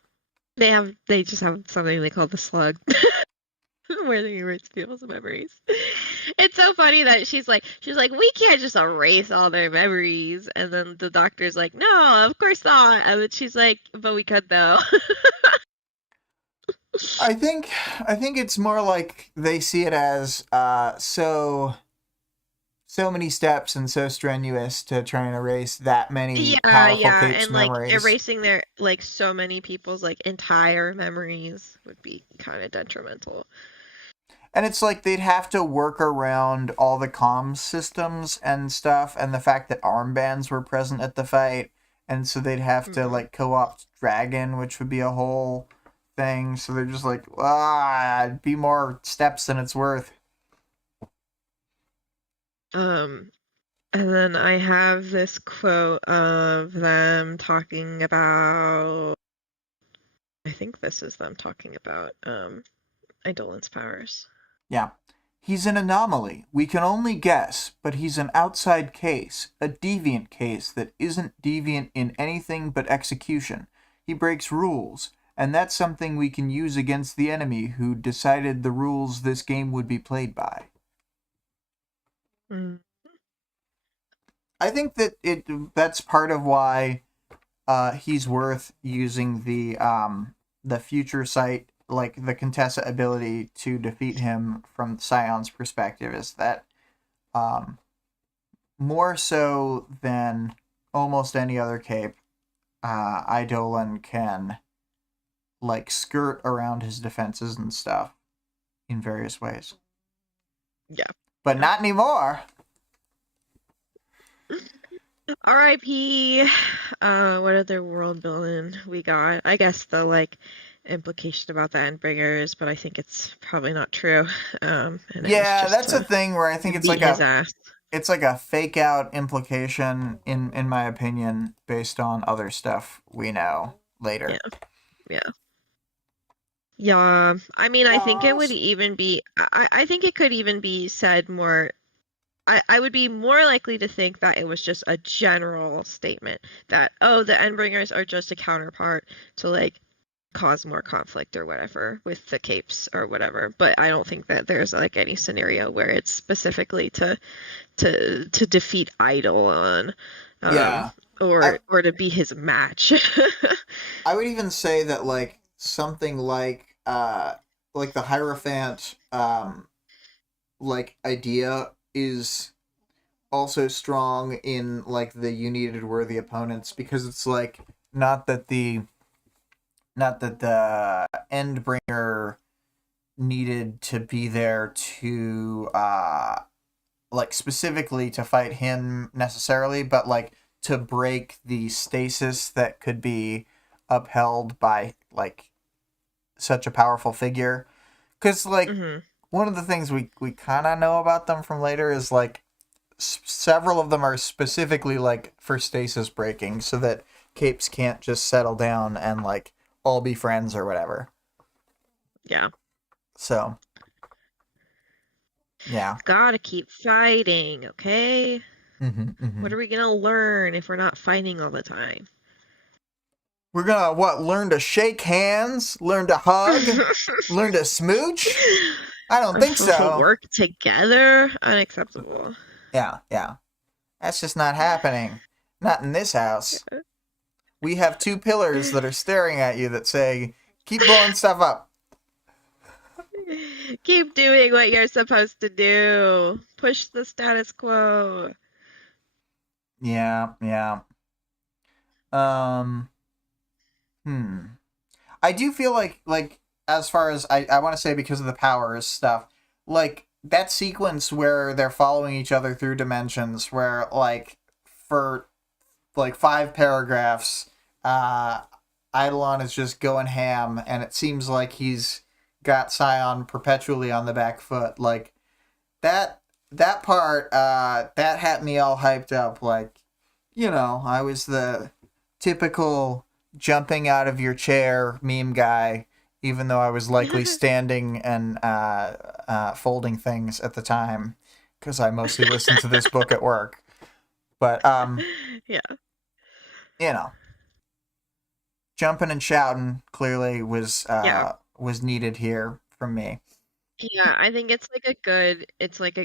they just have something they call the slug. Where they erase people's memories. It's so funny that she's like we can't just erase all their memories, and then the doctor's like, no, of course not, and then she's like, but we could though. I think it's more like they see it as so many steps and so strenuous to try and erase that many Yeah, powerful yeah, Cape's and like memories. erasing their like so many people's like entire memories would be kind of detrimental. And it's like they'd have to work around all the comms systems and stuff, and the fact that armbands were present at the fight, and so they'd have to Mhm. like co-opt Dragon, which would be a whole thing. So they're just like, it'd be more steps than it's worth. Um, and then I have this quote of them talking about, I think this is them talking about Eidolon's powers. Yeah. He's an anomaly. We can only guess, but he's an outside case, a deviant case that isn't deviant in anything but execution. He breaks rules, and that's something we can use against the enemy who decided the rules this game would be played by. Mm. I think that that's part of why he's worth using the future sight, like the Contessa ability to defeat him from Scion's perspective, is that um, more so than almost any other cape, Eidolon can like skirt around his defenses and stuff in various ways. Yeah. But not anymore. R.I.P. What other world building we got? I guess the like implication about the Endbringers, but I think it's probably not true. And it was Yeah, just that's a to thing where I think it's beat like his ass. a fake out implication in my opinion based on other stuff we know later. Yeah, yeah. Yeah, I mean, I think it would Yes. even be, I think it could even be said more, I would be more likely to think that it was just a general statement that, oh, the Endbringers are just a counterpart to like cause more conflict or whatever with the capes or whatever. But I don't think that there's like any scenario where it's specifically to defeat Eidolon, um, Yeah. I or to be his match. I would even say that like something like the Hierophant like idea is also strong in like the you needed worthy opponents, because it's like not that the not that the Endbringer needed to be there to like specifically to fight him necessarily, but like to break the stasis that could be upheld by like such a powerful figure. Because like hmm one of the things we kind of know about them from later is like several of them are specifically like for stasis breaking, so that capes can't just settle down and like all be friends or whatever. Yeah. So yeah. Gotta keep fighting, okay? Mm-hmm. What are we gonna learn if we're not fighting all the time? We're gonna what? Learn to shake hands? Learn to hug? Learn to smooch? I don't think so. Work together? Unacceptable. Yeah, yeah. That's just not happening. Not in this house. We have two pillars that are staring at you that say, keep blowing stuff up. Keep doing what you're supposed to do. Push the status quo. Yeah, yeah. Um, hmm. I do feel like as far as I want to say, because of the powers stuff, like that sequence where they're following each other through dimensions, where like for like 5 paragraphs, uh, Eidolon is just going ham, and it seems like he's got Scion perpetually on the back foot. Like that part, that had me all hyped up. Like, I was the typical jumping out of your chair meme guy, even though I was likely standing and folding things at the time, because I mostly listened to this book at work. But Yeah. you know, jumping and shouting clearly Yeah. was needed here from me. Yeah, I think it's like a good it's like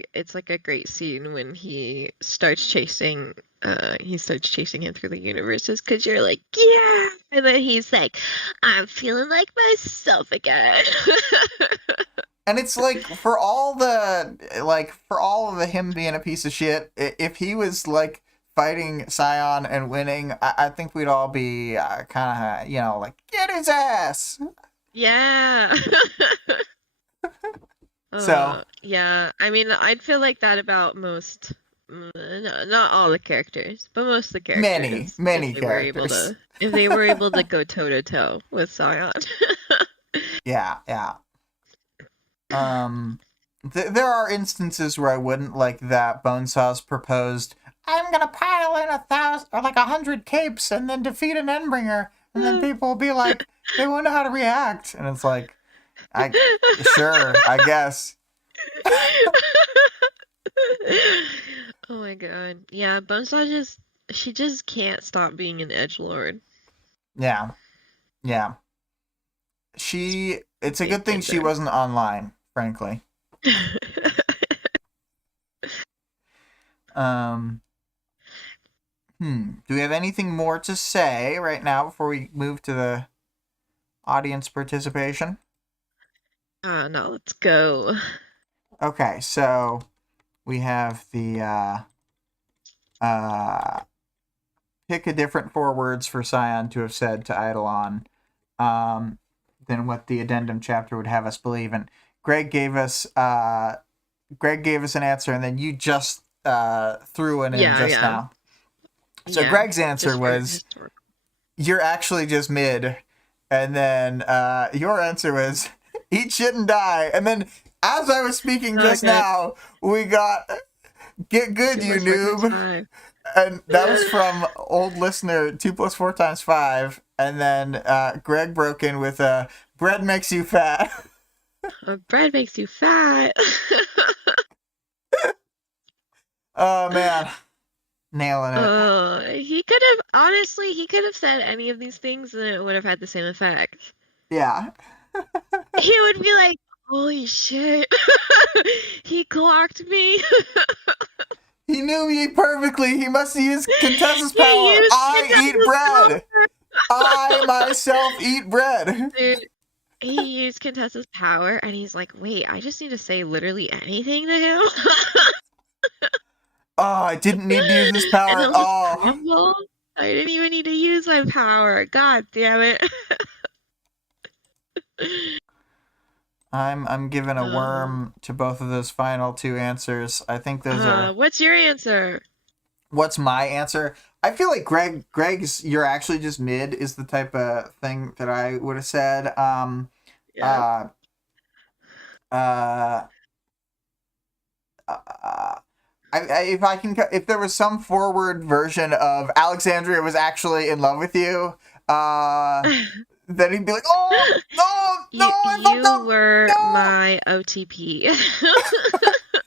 a great scene when he starts chasing him through the universes because you're like, yeah, and then he's like, I'm feeling like myself again. And it's like for all of the him being a piece of shit, if he was like fighting Scion and winning, I think we'd all be kind of like get his ass. Yeah. So Yeah. I mean, I'd feel like that about most, not all the characters, but most of the many, characters, many characters. if they were able to go toe to toe with Scion. Yeah, yeah. There are instances where I wouldn't, like that Bonesaw's proposed, I'm gonna pile in 1,000 or like 100 capes and then defeat an Endbringer, and then people will be like, they won't know how to react, and it's like, sure, I guess. Oh my god. Yeah, she just can't stop being an edgelord. Yeah, yeah. It's a good thing she wasn't online, frankly. Do we have anything more to say right now before we move to the audience participation? No, let's go. Okay, so we have the pick a different 4 words for Scion to have said to Eidolon than what the addendum chapter would have us believe. And Greg gave us an answer, and then you just threw it in just now. So yeah, Greg's answer was, you're actually just mid. And then your answer was, eat shit and die. And then as I was speaking just now, we got, get good, you noob. And that was from old listener 2 + 4 × 5. And then Greg broke in with bread makes you fat. Bread makes you fat. Oh, man. Nailing it. He could have said any of these things and it would have had the same effect. Yeah. He would be like, holy shit. He clocked me. He knew me perfectly. He must have used Contessa's power. I eat bread. I myself eat bread. Dude, he used Contessa's power and he's like, wait, I just need to say literally anything to him. Oh, I didn't need to use this power at all. I didn't even need to use my power. God damn it. I'm giving a worm to both of those final 2 answers. I think those are... What's your answer? What's my answer? I feel like Greg's you're actually just mid is the type of thing that I would have said. If there was some forward version of Alexandria was actually in love with you, then he'd be like, oh, no, you were my OTP.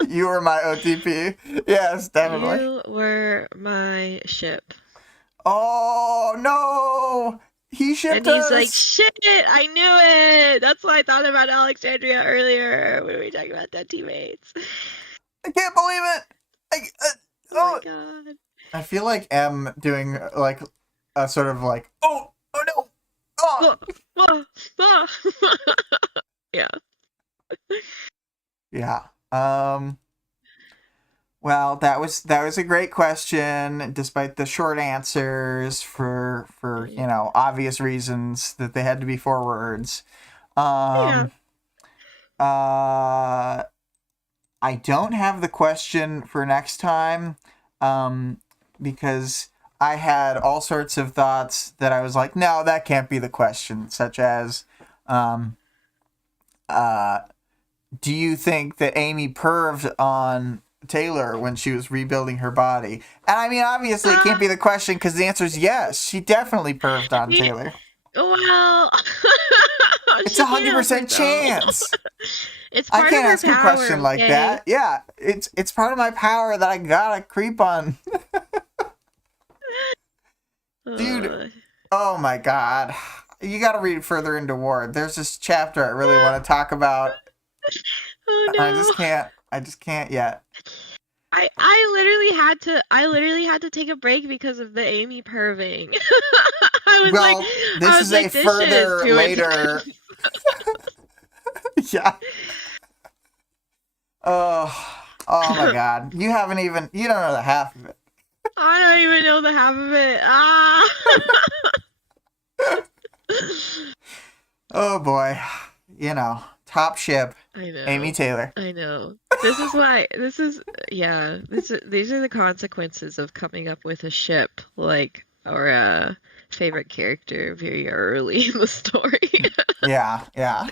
You were my OTP. Yes, definitely. You were my ship. Oh, no. He shipped us. And he's like, shit, I knew it. That's why I thought about Alexandria earlier when we were talking about dead teammates. I can't believe it. Oh my god. I feel like M doing like a sort of like, oh no. Yeah. Yeah. Well, that was a great question, despite the short answers for obvious reasons that they had to be 4 words. I don't have the question for next time, because I had all sorts of thoughts that I was like, no, that can't be the question, such as, do you think that Amy perved on Taylor when she was rebuilding her body? And I mean, obviously it can't be the question because the answer is yes. She definitely perved on Taylor. Well, it's 100% chance. It's part I can't of ask a question like that. Yeah, it's part of my power that I gotta creep on. Dude, oh my god. You gotta read further into Ward. There's this chapter I really want to talk about. Oh no. I just can't yet. I literally had to take a break because of the Amy perving. This is a further later. Yeah. Oh my god. You don't know the half of it. I don't even know the half of it. Ah. Oh boy. Top ship. I Amy know. Taylor. I know. These are the consequences of coming up with a ship, like, or a favorite character very early in the story. Yeah, yeah.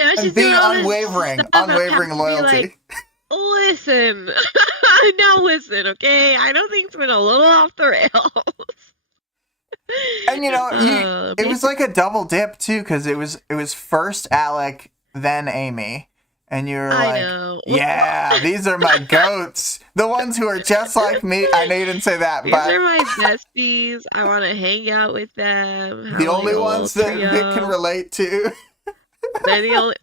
Now And she's doing being all this unwavering, stuff. I have to be like, loyalty. listen, now listen, okay? I don't think it's been a little off the rails. And it was like Basically, a double dip too, because it was first Alec, then Amy, and you were I like, know. yeah, these are my goats, the ones who are just like me. I know you didn't say that, These but are my besties. I want to hang out with them, have the like only a little ones that Vic can trio. relate to. They're the only.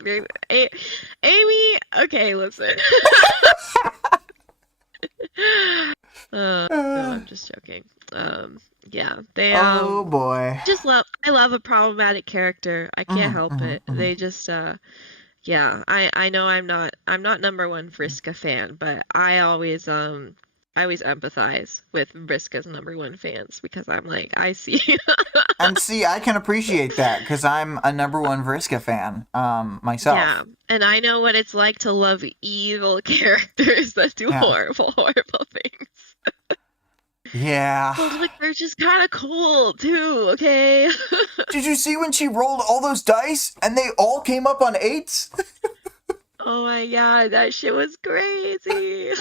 Amy. Okay, listen. No, I'm just joking. Yeah, they Oh boy. just love. I love a problematic character. I can't Mhm, help mhm, it. mhm. They just yeah. I know I'm not number one Vriska fan, but I always empathize with Vriska's number one fans because I'm like I see. And see, I can appreciate that because I'm a number one Vriska fan, Yeah, myself. and I know what it's like to love evil characters that do Yeah. horrible, horrible things. Yeah. Well, like they're just kind of cool too, okay? Did you see when she rolled all those dice and they all came up on eights? Oh my god, that shit was crazy.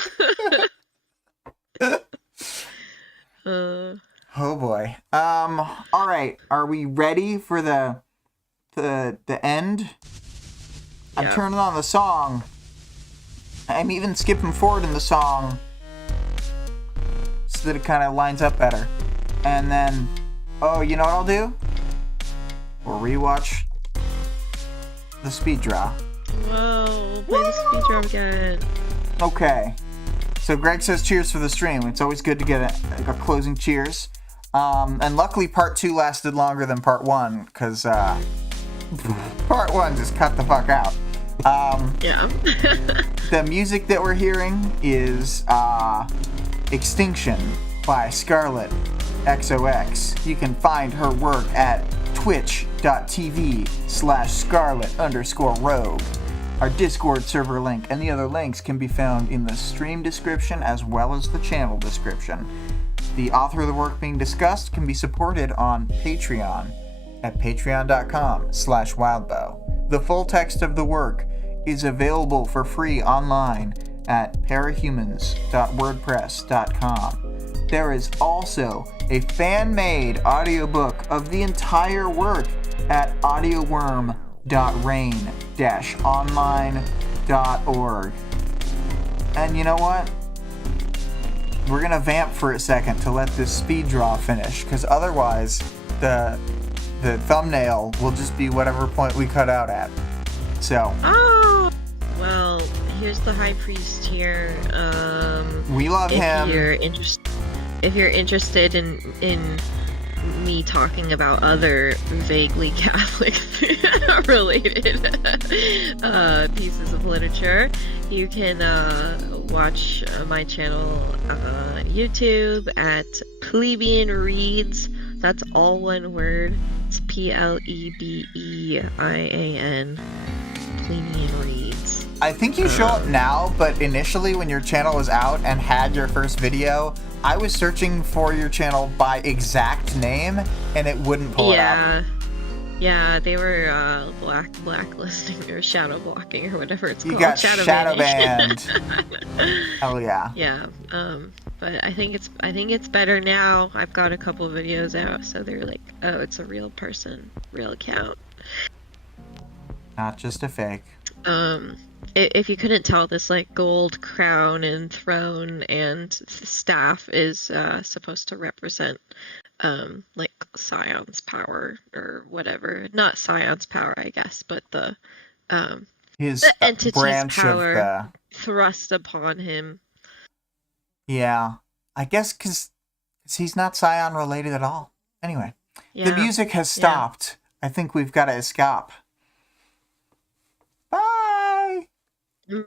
uh, Oh boy. All right. Are we ready for the end? I'm yeah. turning on the song. I'm even skipping forward in the song so that it kind of lines up better. And then, oh, you know what I'll do? We'll rewatch the speed draw. Whoa, play the speed drum again. Okay. So Greg says cheers for the stream. It's always good to get a closing cheers. And luckily part 2 lasted longer than part 1, because part 1 just cut the fuck out. Yeah. The music that we're hearing is Extinction by ScarlettXOX. You can find her work at twitch.tv/Scarlett_Rogue. Our Discord server link and the other links can be found in the stream description as well as the channel description. The author of the work being discussed can be supported on Patreon at patreon.com/Wildbow. The full text of the work is available for free online at parahumans.wordpress.com. There is also a fan-made audiobook of the entire work at audioworm.rain-online.org. And you know what? We're gonna vamp for a second to let this speed draw finish, because otherwise the thumbnail will just be whatever point we cut out at. So Oh, well, here's the high priest here. we love him. If you're interested in me talking about other vaguely Catholic related pieces of literature, you can watch my channel YouTube at Plebeian Reads. That's all one word. It's Plebean. Plebeian Reads. I think you show up now, but initially when your channel was out and had your first video, I was searching for your channel by exact name and it wouldn't pull it up. Yeah, they were blacklisting or shadow blocking or whatever it's You called. got shadow banning. banned. Hell yeah. Yeah, but I think it's better now. I've got a couple videos out, so they're like, oh, it's a real person, real account. Not just a fake. If you couldn't tell, this like gold crown and throne and staff is supposed to represent like Scion's power or whatever. Not Scion's power, I guess, but His the entity's branch power of the... thrust upon him. Yeah. I guess because he's not Scion related at all. Anyway. Yeah. The music has stopped. I think we've got to escape. Bye! Bye.